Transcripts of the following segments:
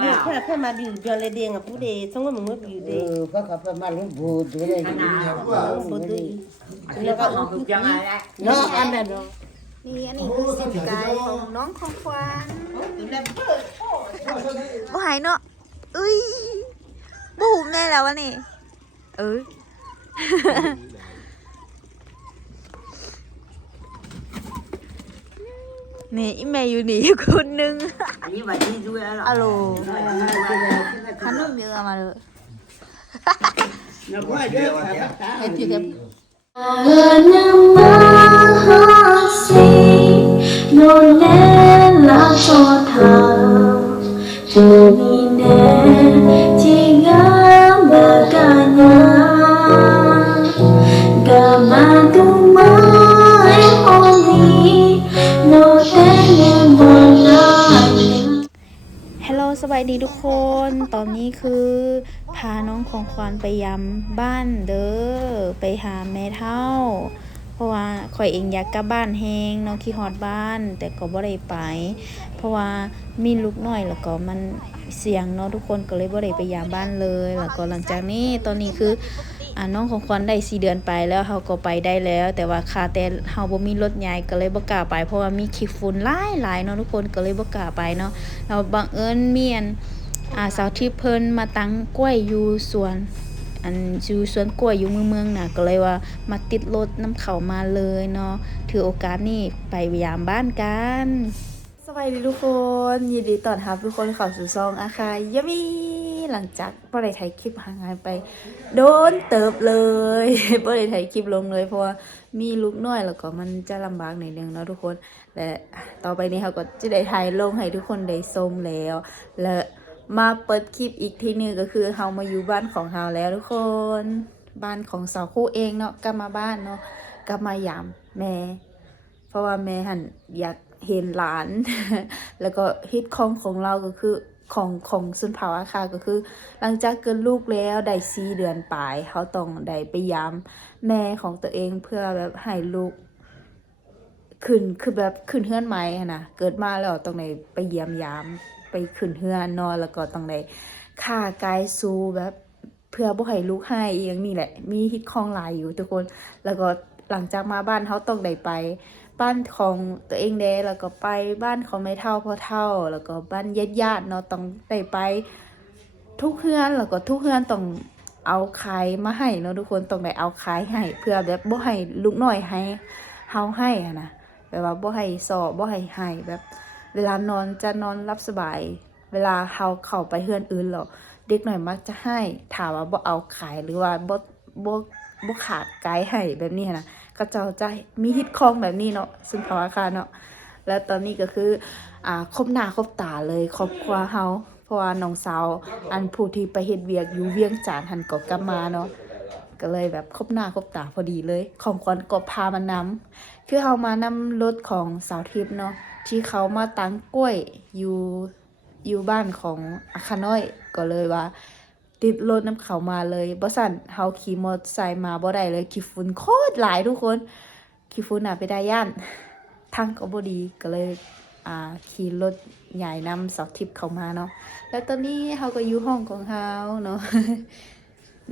Ni kwa kwa ma bi bi le de nga pu de song mo mo bi de. Ừ, có cặp mà lúc bù thế này. Bo de. แล้วก็ของยังไงละ Nó ăn là nó. นี่อันนี้คือสินไก่ของน้องของควานบ่หายเนาะเอ้ยบ่หุมแน่แล้ววะนี่ เอ้ย นี่อีแม่อยู่นี่คนหนึงอันนี้วันที่ด้วยแล้วหรออะโหล ขนมเยอะมาเลย Nó quá dễ phải bắt cá. เฮ็ดพี่เฮ็ดฮัลโหลสบา ดีทุกคน ตอนนี้คือพาน้องของควานไปยำบ้านเด้อ ไปหาแม่เท่า เพราะว่าข่อยเองอยากกลับบ้านแฮงน้องขี้ฮอดบ้าน แต่ก็บ่ได้ไป เพราะว่ามีลูกน้อยแล้วก็มันเสียงเนาะทุกคนก็เลยบ่ได้ไปยามบ้านเลย แล้วก็หลังจากนี้ตอนนี้คือ อ่าน้องของควันได้4เดือนไปแล้วเฮาก็ไปได้แล้ว แต่ว่าคาแต่เฮาบ่มีรถใหญ่ก็เลยบ่กล้าไป เพราะว่ามีขี้ฝุ่นหลายหลายๆเนาะทุกคนก็เลยบ่กล้าไปเนาะเราบังเอิญเมีอันอ่าสาวที่เพิ่นมาตั้งกล้วยอยู่สวนอันอยู่สวนกล้วยอยู่เมืองเมืองน่ะก็เลยว่ามาติดรถน้ำเขามาเลยเนาะถือโอกาสนี้ไปยามบ้านกันสวัสดีทุกคน ยินดีต้อนรับทุกคนเข้าสู่ซองอาคายยามี หลังจากบ่ได้ถ่ายคลิปห่างหายไป โดนเติบเลยบ่ได้ถ่ายคลิปลงเลย เพราะว่ามีลูกน้อยแล้วก็มันจะลำบากหน่อยนึงเนาะทุกคน และต่อไปนี้เขาก็จะได้ถ่ายลงให้ทุกคนได้ชมแล้ว และมาเปิดคลิปอีกทีหนึงก็คือเฮามาอยู่บ้านของเฮาแล้วทุกคน บ้านของสาวคู่เองเนาะกลับมาบ้านเนาะกลับมายามแม่ เพราะว่าแม่หันอยากเห็นหลาน แล้วก็ฮิตของของเราก็คือ ของของสุนเผาอาคาก็คือ หลังจากเกิดลูกแล้วได้สี่เดือนปลายเขาต้องได้ไปยามแม่ของตัวเองเพื่อแบบให้ลูกขึ้นคือแบบขึ้นเฮือนใหมนะเกิดมาแล้วต้องได้ไปเยี่ยมยามไปขึ้นเฮือนนอนแล้วก็ต้องได้ค่ากายสู้แบบเพื่อบ่ให้ลูกให้อย่างนี้แหละ มีฮิตของหลายอยู่ทุกคน แล้วก็หลังจากมาบ้านเขาต้องได้ไป บ้านของตัวเองเด้แล้วก็ไปบ้านของแม่เท่าพ่อเท่า แล้วก็บ้านญาติญาติเนาะต้องได้ไป ทุกเฮือนแล้วก็ทุกเฮือนต้องเอาขายมาให้เนาะทุกคนต้องได้เอาขายให้เพื่อแบบบ่ให้ลูกน้อยให้เฮาให้อะนะแบบว่าบ่ให้สอบบ่ให้ให้แบบ เวลานอนจะนอนรับสบาย เวลาเฮาเข้าไปเฮือนอื่นแล้วเด็กหน่อยมักจะให้ถามว่าบ่เอาขายหรือว่าบ่บ่บ่ขาดไกด์ให้แบบนี้นะ ก็เจ้าใจมีฮิตคองแบบนี้เนาะซึ่งเขาอาคารเนาะแล้วตอนนี้ก็คืออ่าคบหน้าคบตาเลยครอบครัวเฮาเพราะว่าน้องสาวอันผู้ที่ไปเฮ็ดเวียกอยู่เวียงจันหันก็กลับมาเนาะก็เลยแบบคบหน้าคบตาพอดีเลย ของขวัญก็พามานำคือเขามานำรถของสาวทิพย์เนาะที่เขามาตั้งกล้วยอยู่อยู่บ้านของอาคาน้อยก็เลยว่า ติดรถน้ำเขามาเลยบ่สันเฮาขี่มอเตอร์ไซค์มาบ่ได้เลยขี้ฝุ่นโคตรหลายทุกคนขี้ฝุ่นน่ะไปได้ย่านทางก็บ่ดีก็เลยอ่าขี่รถใหญ่นำสาวทิพย์เขามาเนาะแล้วตอนนี้เฮาก็อยู่ห้องของเฮาเนาะ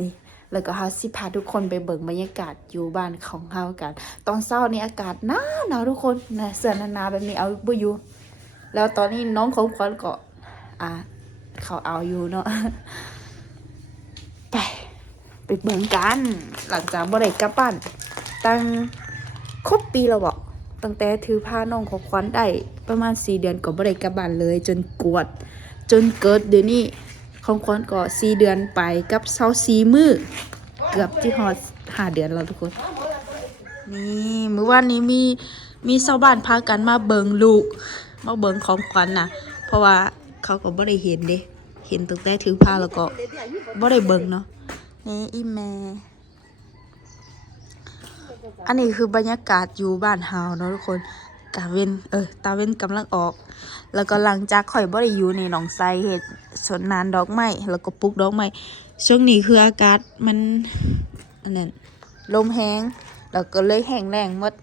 นี่แล้วก็เฮาสิพาทุกคนไปเบิ่งบรรยากาศอยู่บ้านของเฮากัน ตอนเช้านี่อากาศหนาวหนาวทุกคนนะเสื้อหนาๆแบบนี้เอาบ่อยู่แล้วตอนนี้น้องของขวัญก็อ่าเขาเอาอยู่เนาะ ไปเบิ่งกัน หลังจากบ่ได้กลับบ้านตั้งครบปีแล้วบอกตั้งแต่ถือผ้าน้องของขวัญได้ประมาณสี่เดือนก็บ่ได้กลับบ้านเลย จนกวด จนเกิดเดี๋ยวนี้ของขวัญก็สี่เดือนไปกับเซาซีมือเกือบที่ฮอดห้าเดือนแล้วทุกคน นี่มื้อวานนี้มีมีชาวบ้านพากันมาเบิงลูก มาเบิงของขวัญน่ะเพราะว่าเขาก็บ่ได้เห็นเด้เห็นตั้งแต่ถือผ้าแล้วก็บ่ได้เบิงเนาะ นี่อีแม่ อันนี้คือบรรยากาศอยู่บ้านเฮาเนาะทุกคนกาเวนเออ ตาเวนกำลังออก แล้วก็หลังจากข่อยบ่ได้อยู่ในหนองไซเฮ็ดสวนนานดอกไม้แล้วก็ปลูกดอกไม้ช่วงนี้คืออากาศมันอันนั้นลมแห้งแล้วก็เลยแห้งแล้งหมด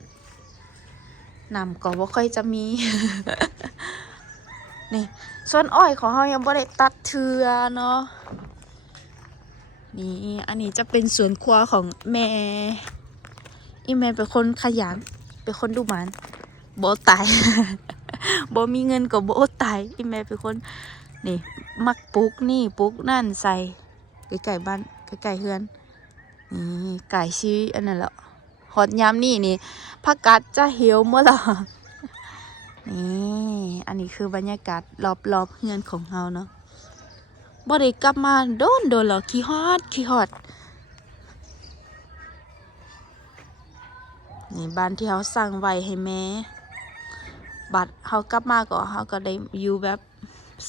น้ำก็บ่ค่อยจะมี นี่ส่วนอ้อยของเฮายังบ่ได้ตัดเทือเนาะ นี่อันนี้จะเป็นสวนครัวของแม่ อีแม่เป็นคนขยัน เป็นคนดุหมันโบตายโบมีเงินก็โบตายอีแม่เป็นคนนี่มักปลูกนี่ปลูกนั่นใส่ใกล้ๆบ้านใกล้ๆเฮือนนี่ไก่ชี้อันนั้นแหละฮอตยามนี่นี่ผักกัดจะเหี่ยวหมดและนี่อันนี้คือบรรยากาศรอบๆเฮือนของเราเนาะ บ่ได้กลับมาโดนโดนหรอขี้ฮอดขี้ฮอดนี่บ้านที่เขาสั่งไว้ให้แม่ บัตรเขากลับมาก็เขาก็ได้อยู่แบบ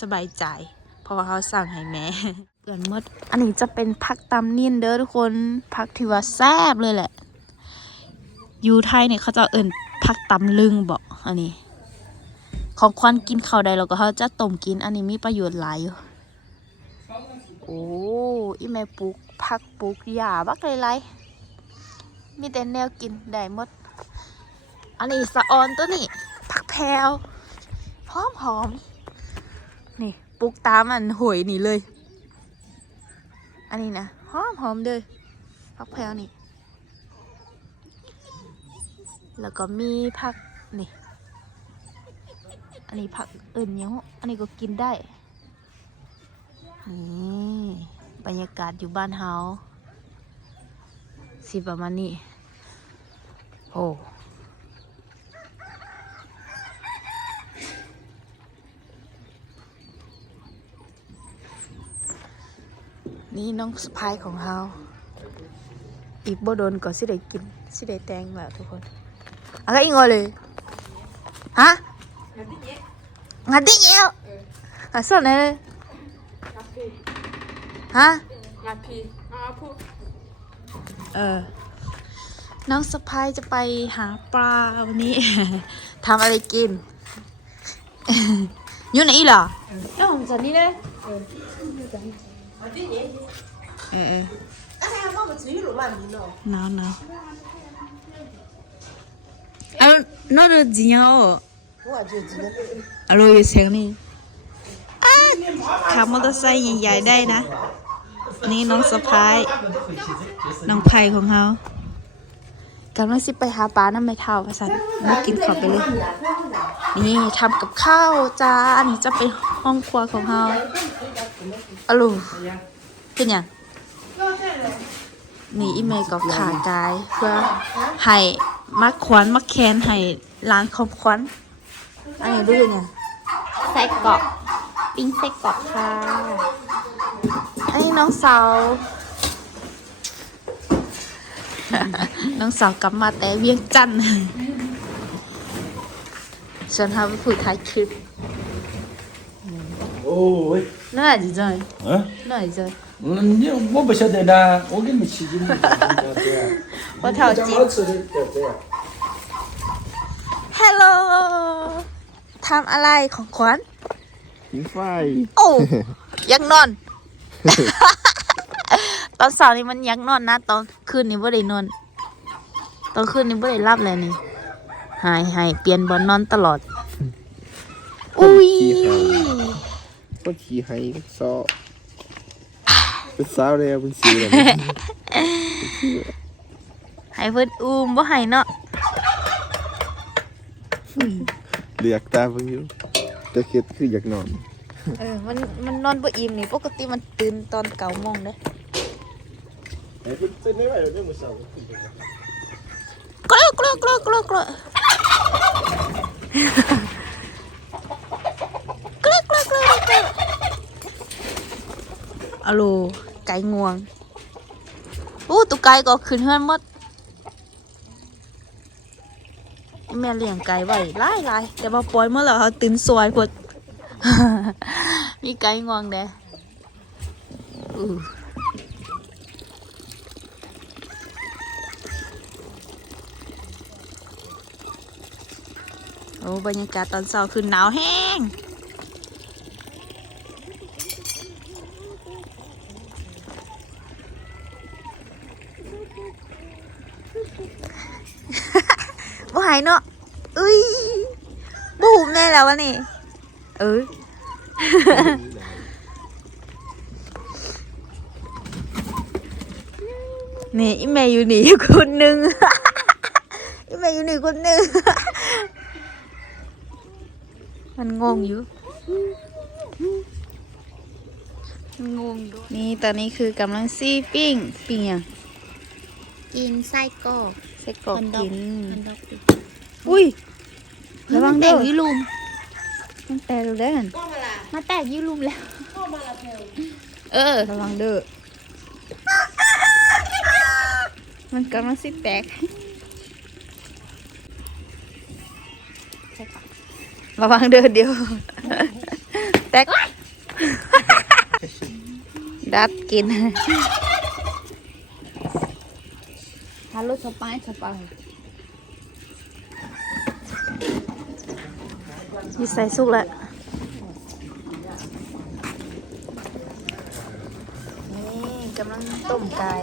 สบายใจ เพราะว่าเขาสั่งให้แม่เกินหมดอันนี้จะเป็นผักตำนิ่นเด้อทุกคนผักที่ว่าแซ่บเลยแหละ อยู่ไทยเนี่ยเขาจะเอิ่นผักตำลึงบอกอันนี้ ของควันกินข้าวใดเราก็เขาจะต้มกินอันนี้มีประโยชน์หลายอยู่ โอ้อีแม่ปลูกผักปลูกหญ้าบักหลายๆมีแต่แนวกินได้หมด อันนี้สะออนตัวนี้ผักแพรวหอมหอม นี่ปลูกตามอันหวยนี่เลย อันนี้นะหอมหอมเลยผักแพรวนี่ แล้วก็มีผักนี่ อันนี้ผักอื่นยังอันนี้ก็กินได้ นี่บรรยากาศอยู่บ้านเฮาสิประมาณนี้ โอ้นี่น้องสะพายของเฮาอีกบ่โดนก็สิได้กินสิได้แตงแล้วทุกคนอะไรอีกงอเลยฮะงัดดิ้งเอวอะสอนเลย ฮะ มาพีมาพูเออ น้องสะพายจะไปหาปลาวันนี้ ทำอะไรกิน อยู่ไหนเหรอน้องสันนี่เลยเออเออหนาวหนาวเอาน้องจะจีนเอาอะไรอยู่เสียงนี่ ขับมอเตอร์ไซค์ใหญ่ๆได้นะ นี่น้องสะพายน้องไผ่ของเขากำลังสิไปหาปลาน้ำไม่เท่าพะสันมากินขอไปเลย นี่ทำกับข้าวจ้าอันนี้จะเป็นห้องครัวของเราอลูเป็นยังนี่อีเมลกับขากาย เพื่อให้มักขวัญมักแคนให้ร้านคอมขวัญอันนี้ดูยังไงไส้กรอก ปิ้งไส้กรอกค่ะไอ้น้องสาวน้องสาวกลับมาแต่เวียงจันทร์ฉันทำผู้ท้ายคลิปโอ้ยน่าจะจอยน่าจะจอยนี่ว่าไม่ใช่เด็กนะว่ากินไม่ชินว่าเท่าจีฮัลโหลทำอะไรของขวัญ หิงไฟ โอ้ยังนอน ตอนเช้านี่มันยังนอนนะ ตอนคืนนี่ไม่ได้นอน ตอนคืนนี่ไม่ได้รับเลยนี่ หายหายเปลี่ยนบอลนอนตลอด อุ้ยก็ขี่ให้ซอเป็นสาวเลยเป็นสีเลยหายเพิ่นอูมบ่หายเนาะเหลือกตาเพิ่งอยู่ จะเคล็ดคืออยากนอนเออมันมันนอนบ่อิ่มนี่ปกติมันตื่นตอนเก้าโมงเด้ไอกคุณตื่นไม่วเลยอวกลัวกลัวกลัวกลัวกลัวกลัวกลัวกลัวกลัวอะโลไก่งวงอู้ตุ๊กไก่ก็ขึ้นเฮือนหมด แม่เลี้ยงไก่ไว้หลายหลายแต่ว่าปล่อยเมื่อแล้วเขาตื่นสวยพดมีไก่งวงเด้อู้โอ้บรรยากาศตอนเช้าคือหนาวแห้ง บ่หายเนาะ แน่แล้ววะนี่ เออ นี่อีแม่อยู่นี่คนหนึ่งอีแม่อยู่นี่คนหนึ่งมันงงอยู่มันงงอยู่นี่ตอนนี้คือกำลังซี่ปิ้ง ปิ้งอะกินไส้กรอกใส่กรอกฮอนดอกกินฮอนดอกดิอุ้ยระวังเด้อแตกยุลุม มันแตกเด้อมาแตกยุลุมแล้วเออ ระวังเด้อ มันกำลังสิแตกระวังเด้อเดียว แตก ดัดกิน ฮัลโหลสปายสปาย มีใส่สุกแล้วนี่กำลังต้มไก่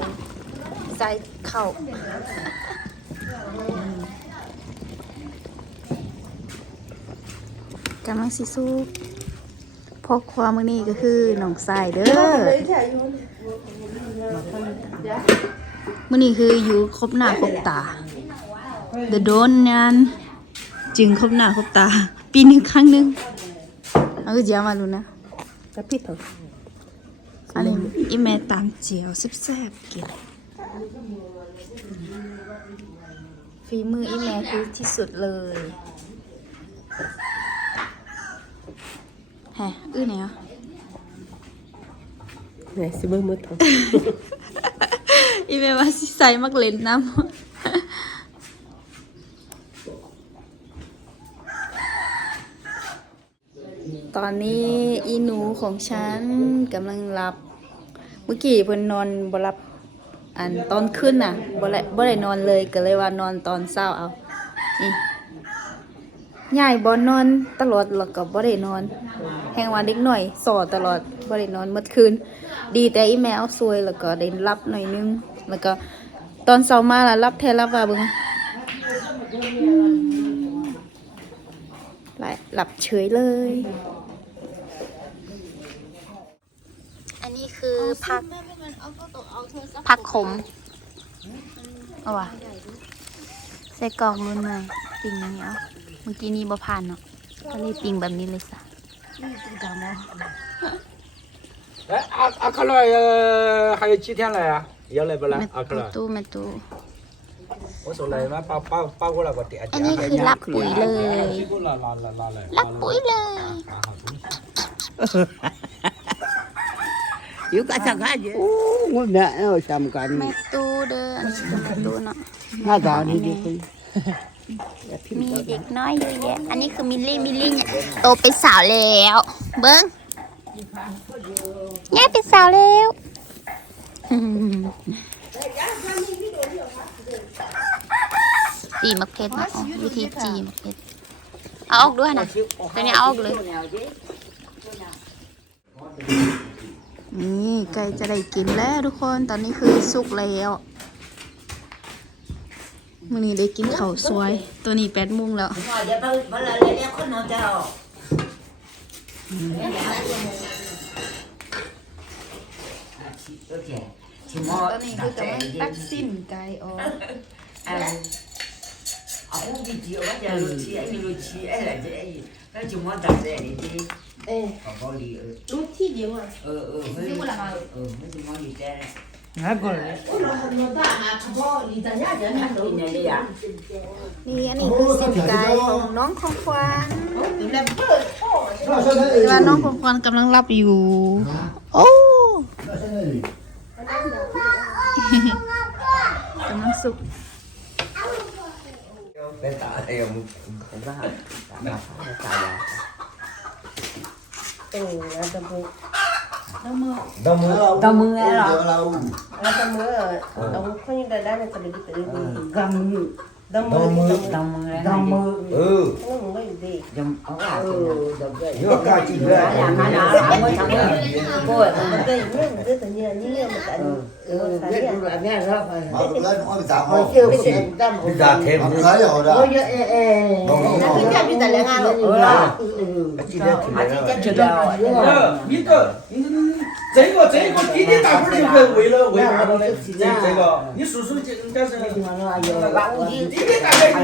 ใส่ข้าวกำลังสิสุกพอความมือนี้ก็คือหนองทรายเด้อมือนี้คืออยู่ครบหน้าครบตา เดยวโดนงานจึงครบหน้าครบตา ปีหนึ่งครั้งหนึ่งเอาก็เจียวมาดูนะกระพริบเถอะอันนี้อีแม่ตามเจียวแซ่บๆกินฝีมืออีแม่คือที่สุดเลยแฮะอื้อไหนอะไหนสิเบิ่งมือเถอะอีแม่ว่าสิใส่มักเล่นน้ำ ตอนนี้อีหนูของฉันกำลังหลับ เมื่อกี้เพิ่นนอนบ่หลับอันตอนขึ้นน่ะบ่ได้บ่ได้นอนเลยก็เลยว่านอนตอนเช้าเอานี่ยายบ่นอนตลอดแล้วก็บ่ได้นอนแฮงว่าเด็กหน่อยสอตลอดบ่ได้นอนเมื่อคืน ดีแต่อีแมวซวยแล้วก็ได้รับหน่อยนึง แล้วก็ตอนเช้ามาล่ะรับแท้รับว่าเบิ่งหลับเฉยเลย อันนี้คือผักผักขม เอาวะใส่กรอกรุ่นใหม่ปิ่งอย่างนี้เอาเมื่อกี้นี้บ่ผ่านเนาะก็เลยปิ่งแบบนี้เลยสะนี่ปิ่งจามอ 哎，阿阿克勒呃，还有几天来啊？要来不来 แม่？阿克勒， ตู้แม่ตู้ 我说来嘛，包包包过来我点 อันนี้คือรับปุ๋ยเลย 结果拿拿拿拿来。 รับปุ๋ยเลย 拿好东西。 อยู่กับสังฆาโอ้งดเนี่ยเอาสำคัญแม่ตู้เด้ออันนี้คือแม่ตู้เนาะหน้าตาดีดีมีเด็กน้อยเยอะแยะ อันนี้คือมิลลี่มิลลี่เนี่ยโตเป็นสาวแล้ว เบิ้งย่าเป็นสาวแล้วจีมะเพ็ดนะอ๋อวิธีจีมะเพ็ดเอาออกด้วยนะตัวนี้เอาออกเลย นี่ใกล้จะได้กินแล้วทุกคนตอนนี้คือสุกแล้วมื้อนี้ได้กินข้าวสวย ตัวนี้แปดโมงแล้วเดี๋ยวเวลาเรียกคนนอนจะออกตอนนี้คือกำลังตักสิ้นไก่ออกเอาวิธีว่าจะรู้ชีไอ้มีรู้ชีไอ้อะไรจะไอ้ก็จุ่มว่าตัดแต่นี่ที่ เอ้ยเขาเขาลีเออรู้ที่เดียวอะเออเออไม่เออไม่จุ่มว่าลีแต่งาก่อนกินอย่างนี้อะนี่อันนี้คือสิ้นไก่ของน้องของขวัญแล้วเปิดเวลาน้องของขวัญกำลังรับอยู่ โอ้กำลังสุกเป็นตาเอ็มผมว่าตามา ตายาเป็นงานตะบูดมือตมือเหรอเรางานตะมือเราค่อยได้ได้ในต Domu. Domu. Ừ. Dòng ống ảo chừng nào. Nhớ cao chị về. Nhà cá đó là mua thằng này. Cô ấy thằng này. Ừ. Biết rồi nghe rồi. Mà cái nó bị giảm không? Bị giảm thêm. Bị giảm rồi đó. Nó cứ chăm như tại lẽ ngang rồi. Ừ. Chị đẹp. Chị đẹp. Biết rồi. 这个这个滴滴答答就是为了为了那个这这个，你叔叔就讲是滴滴答答你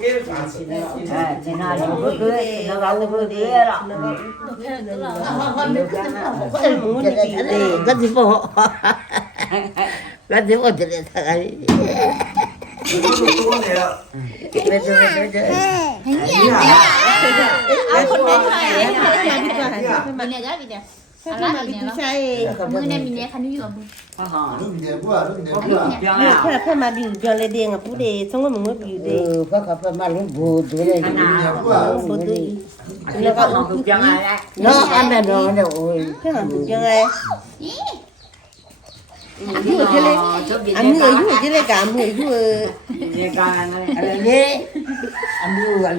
干啥吃的？哎，那不给，那娃不给啦。哈哈，我们不给啦，不给啦，不给啦。哎，那不好，哈哈哈哈哈，那不好，别来他。哈哈哈，来来来来来，来来来来来，来来来来来，来来来来来。 เนีย sao cái mà đi tu sai มือเนี่ยมิเนียคันนี้อยู่กับมึง Lúc nhìn quá, lúc nhìn quá. Cho nhưng nào mà phải mà đi biểu lệ điện à phú đề xong rồi mình mới biểu đề Ừ, có cặp mà lúc bù tôi đây. Anh nào phú đề Nó có học được chân ai đấy Nó ăn là nó này, ôi. cái hàng chục chân ai Anh vừa chứ lên Chút gì ăn người vui chứ lại cả người vui Nghe coi anh ơi Ăn là gì? Ăn bù ăn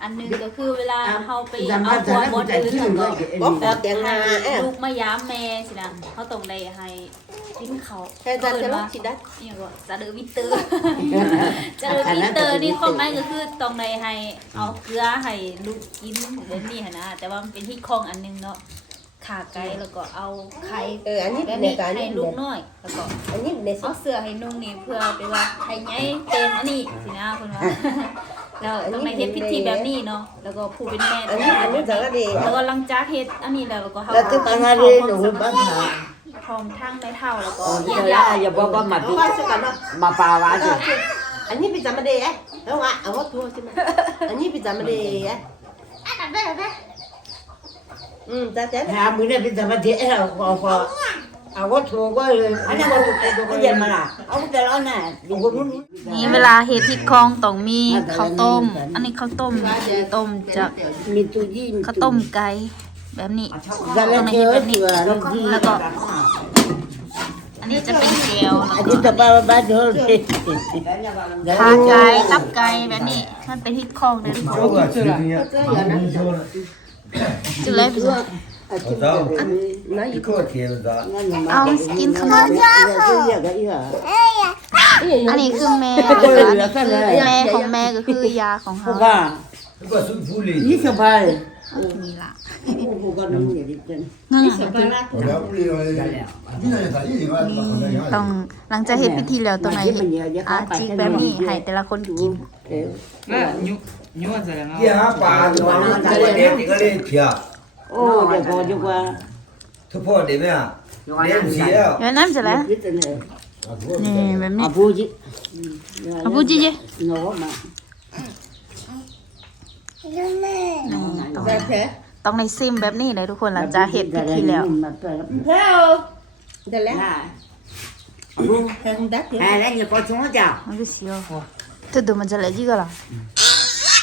bây giờ, đi này theo. Ăn quên chứ vậy. อันนี้คือมีของของราคาอันหนึงก็คือเวลาเฮาไปเอาตัวบอลอื่นแล้วก็ có có tiền hà à ลูกมายามแม่สินะเขาต้องได้ให้กินเขาว hay ra cho nó chỉ đất นี่ก็จะเดือวิเตอร์จะเดือวิเตอร์นี่ความหมายก็คือต้องได้ให้เอาเกลือให้ลูกกินแบบนี้หั้นนะแต่ว่ามันเป็นที่คองอันหนึงเนาะ ขาไก่แล้วก็เอาไข่ ừ anh แบบ nhíp นี้ nè cả ให้ anh ลู nhíp กน้อย แล้วก็ anh nhíp nè เอาเสื้อให้นุ่งนี่เพื่อไปว่าให้ไงเต็มอันนี้สินะคุณว่าแล้วต้องในเฮ็ดพิธีแบบนี้เนาะแล้วก็ผู้เป็นแม่ anh nhíp anh nhíp ra đi แล้วก็หลังจากเฮ็ดอันนี้แล้วก็เฮา Là tức ăn đi, đủ bắt hả? พร้อมทั้งในเท่าแล้วก็ Ờ, เยี่ยม giờ ยา ra giờ bố có mặt đi Không phải sự cảm ơn. Mà phà vá chứ anh nhíp bị giảm đi ấy đúng không ạ ở hốt thua chứ mà anh nhíp bị giảm đi ấy ừ ra chết À, bữa nay bây giờ mà thế là có có. À, có thua quá rồi. Anh em có cái gì mà là Ông cái đó nè Đừng có muốn นี่เวลาเฮ็ดที่คลองต้องมีข้าวต้ม อันนี้ข้าวต้มต้มจากมีตู้ยินข้าวต้มไก่แบบนี้จะเล่นเยอะดีกว่าลูกยินแล้วก็อันนี้จะเป็นแก้วอันแล้วนี้ก็จะบ้าบ้าเยอะเลยขาไก่ตับไก่แบบนี้มันเป็นที่คลองเลยทุกคน จะ you like that? Although, you could hear that. อันนี้คือแม่นะคะคือแม่ของแม่ก็คือยาของเขาว่า It was fully. สบายนี่ล่ะนั่นละต้องหลังจากเฮ็ดพิธีแล้วต้องไหนอาจีแบบนี้ให้แต่ละคนกิน ยุ nam sẽ là nè mẹ mẹ abu chị abu chị chứ nè ต้องในซิมแบบนี้เลยทุกคนหลังจากเห็ดพิธีแล้วเฮ้ยเดี๋ยวแล้วเฮ้ยคุณดักเฮ้ยแล้วอย่าปล่อยช่วงเจ้าไม่เสียวตัวดูมันจะเละยี่ก็หรอ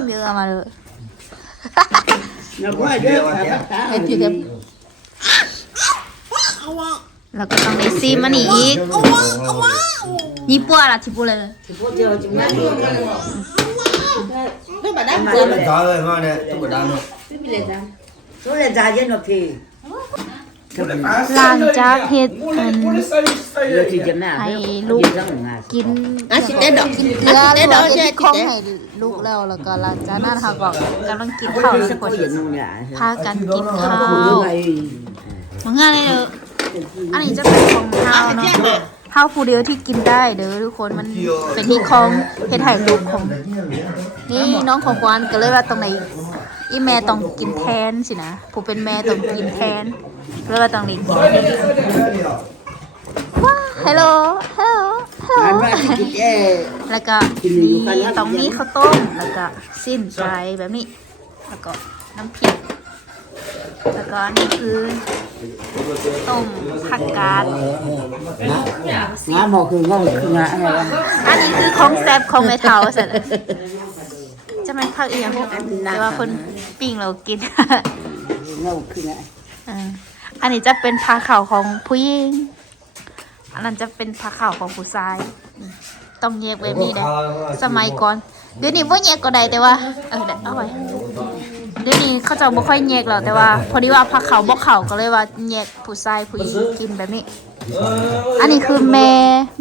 มเยอะมาเลยนะว่าเยอะแต่ตาเฮ็ดพี่เก็บ แล้วก็ต้องได้ซีมันอีกยี่ปัวล่ะที่ปัวเลยทิองมเดียวจอ Cái đó rồi, ngon đấy, tôi có đam đâu. สู้เลยจ่ายเย็นหน่อยพี่ Cái này á, หลังจากเฮ็ดอัน เดี๋ที่จะหน้าให้ลูก กินอะสิเต้ดอกกินเกลืออ่เต้ดรอกมช่คล้องให้ลูกแล้วแล้วก็หลังจากนั้นค่ะก็กำลังกินข้าวทุกคนพากันกินข้าว มึงอะไเลยอ อันนี้จะเป็นของเฮาเนาะเฮาผู้เดียวที่กินได้เด้อทุกคนมันเป็นที่ของเฮ็ดให้ลูกของ นี่น้องของกวนก็เลยว่าตรงไหนอีแม่ต้องกินแทนสินะผู้เป็นแม่ต้องกินแทนเลยว่าตรงนี้ว้าฮัลโหลฮัลโหลฮัลโหลแล้วก็มีตรงนี้ข้าวต้มแล้วก็สิ้นใจแบบนี้แล้วก็น้ำพริกแล้วก็นี่คือ ต้มผักกาดงาหมอคืองาคืองาอะไรวะอันนี้คือของแซบของแม่เฒ่าเสร็จจะเป็นผักอียงพวกแต่ว่าคนปิ้งเรากินงาคืองาอ่าอันนี้จะเป็นผ้าขาวของผู้หญิงอันนั้นจะเป็นผ้าขาวของผู้ชายต้องแยกแบบนี้ได้สมัยก่อนเดี๋ยวนี้ว่าแยกก็ได้แต่ว่าเออเดี๋ยวเอาไว้ เดี๋ยวนี้เขาจะบ่ค่อยแยกหรอกแต่ว่า พอดีว่าผ้าขาวบ่ขาก็เลยว่าแยกผู้ชายผู้หญิงกินแบบนี้ อันนี้คือแม่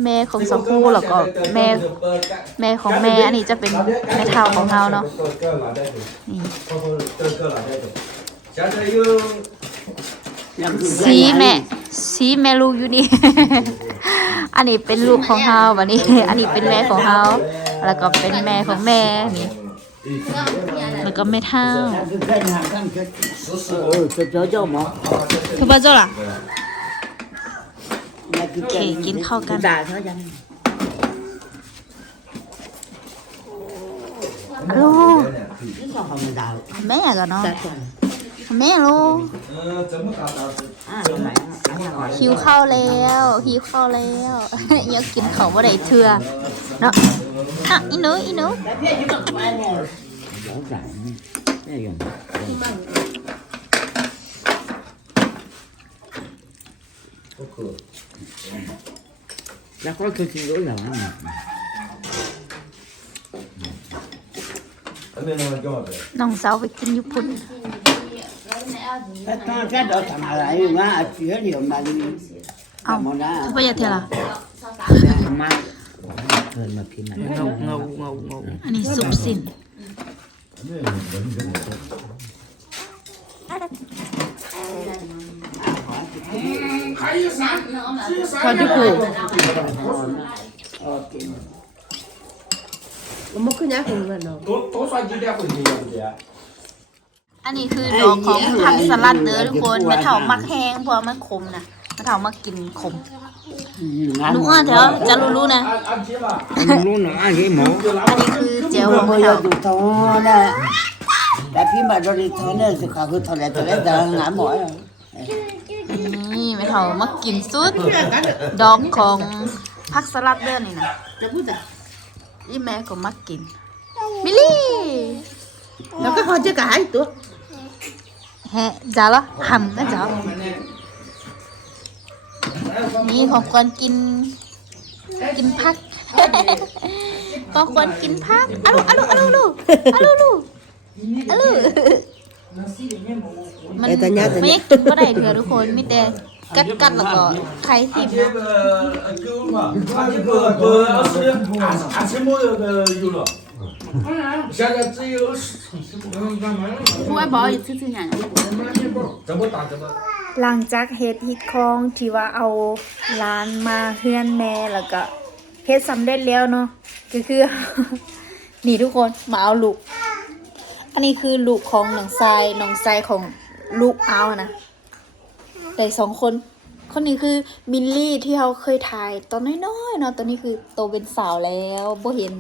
แม่ของสองคู่แล้วก็แม่แม่ของแม่อันนี้จะเป็นแม่เฒ่าของเราเนาะนี่สีแม่สีแม่ลูกอยู่นี่ อันนี้เป็นลูกของเฮาบัดนี้ อันนี้เป็นแม่ของเฮาแล้วก็เป็นแม่ของแม่นี่ แล้วก็แม่เท่าเออจะเจอเจ้าหมอ แม่กันเนาะแต่ก่อนแม่ลูกอ่าตรงไหนอะหิวข้าวแล้วหิวข้าวแล้วอยากกินข้าวบ่ได้เทื่อเนาะอะอีหนูอีหนู rõ ràng này dùng đã có cái xin lỗi nào mà น้องสาวไปกินญี่ปุ่น Attends, j'adore ta malade, moi, à tuer, il y a mal. เอ้า Mon ทุ âme, กประหยัดเท่าไหร่ มาเกินมาพิมพ์เงาเงาเงาเงาอันนี้ซุปสินขอที่ผูก ok. มันบ่คือหยังของมันเนอะไรวตัวซอยจีเดียวคนเดียวเดียว นี้คือดอกของผักสลัดเด้อทุกคนไม่เท่ามักแห้งเพราะว่ามันขมนะไม่เท่ามักกินขม ngán หนูอะเดี๋ยวจะรู้ๆนะ luôn nó ăn cái mổ อันนี้คือเจลของ bây ไม่ giờ เท่า tụi thọ nè đã khi mà cho đi thọ nè thì khảo cứ thọ lại thọ lại giờ ngán mỏi rồi นี่ไม่เท่ามักกินสุด ดอกของผักสลัดเด้อนี่นะจะพูดจ้ะอีแม่ก็มักกินมิลลี่แล้วก็เขาจะกายตัว แฮะจ้าละหำนะจ้านี่ของควรกิน กินผักของควรกินผักอะลูอะลูอะลูลูอะลูลูอะลูมันไม่อยากกินก็ได้เถอะทุกคนมีแต่กัดกัดๆแล้วก็ไข่ทิพย์นะ 现在只有ผู้ว่าบอกอยู่ซื่อๆอย่าง 怎么打怎么。 หลังจากเฮ็ดฮิตของที่ว่าเอาร้านมาเฮือนแม่แล้วก็เฮ็ดสำเร็จแล้วเนาะก็คือ นี่ทุกคนมาเอาลูก อันนี้คือลูกของน้องทรายน้องทรายของลูกเอาอะนะแต่สองคน คนนี้คือมินลี่ที่เราเคยถ่ายตอนน้อยๆเนาะตอนนี้คือโตเป็นสาวแล้วบ่เห็น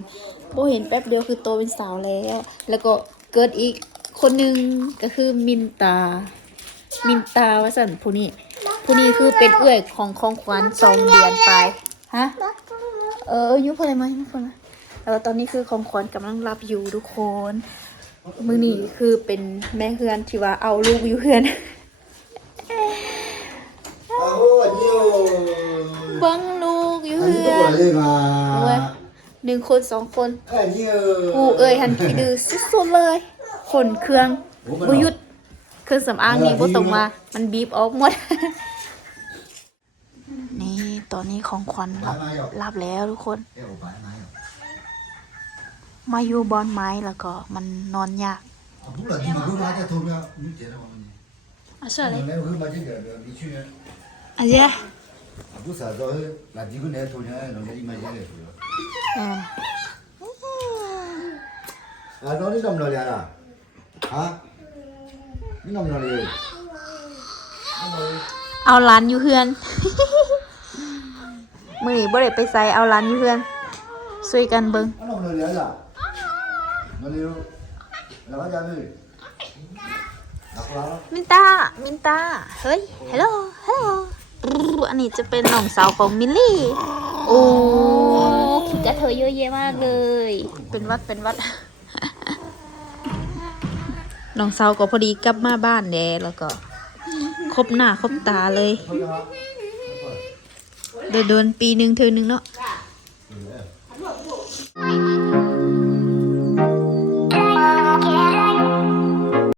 บ่เห็นแป๊บเดียวคือโตเป็นสาวแล้ว แล้วก็เกิดอีกคนหนึงก็คือมินตา มินตาวสันผู้นี้ผู้นี้คือเป็นเอื้อยของของขวัญสองเดือนไปฮะเอออายุเท่าไหร่มาอายุเท่าไหร่แล้วตอนนี้คือของขวัญกำลังรับอยู่ทุกคนมือนี้คือเป็นแม่เฮือนที่ว่าเอาลูกอยู่เฮือน Alo, nhiều. เบิ้งลูกอยู่ Anh เฮื cứ อ gọi น đây เว้ย mà. หนึ่งคนสองคน Anh nhiều. กูเอ้ยหันขี้ดื้อสุดๆเลยขนเครื่องบุยุด เครื่องสำอางนี่บ่ต้องมามันบีบออกหมด นี่ตอนนี้ของขวัญรับรับแล้วทุกคน 哎，我白哪有？ มาอยู่บอนไม้แล้วก็มันนอนยาก 啊，不了，你们给我在投票，你点了我们。 อ่ะเชื่อเลย 本来我把这个你去， อันเนี้ย 啊，不是啊，到那几个来投票，人家一毛钱来投 à nó đi đồng rồi à hả đi đồng rồi đi เอาร้านอยู่เพื่อนมือนี้บ่ได้ไปใส่เอาร้านอยู่เพื่อนช่วยกันเบิ่ง nó đồng rồi đi à nó đi là bắt ra đi đặt lá มินตามินตาเฮ้ยฮัลโหลฮัลโหลอันนี้จะเป็นน้องสาวของมิลลี่ โอ้ับเธอเยอะแยะมากเลย เป็นวัดเป็นวัด น้องสาวก็พอดีกลับมาบ้านแดแล้วก็ ครบหน้าครบตาเลย เดินเดินปีหนึ่งเธอหนึ่งเนาะ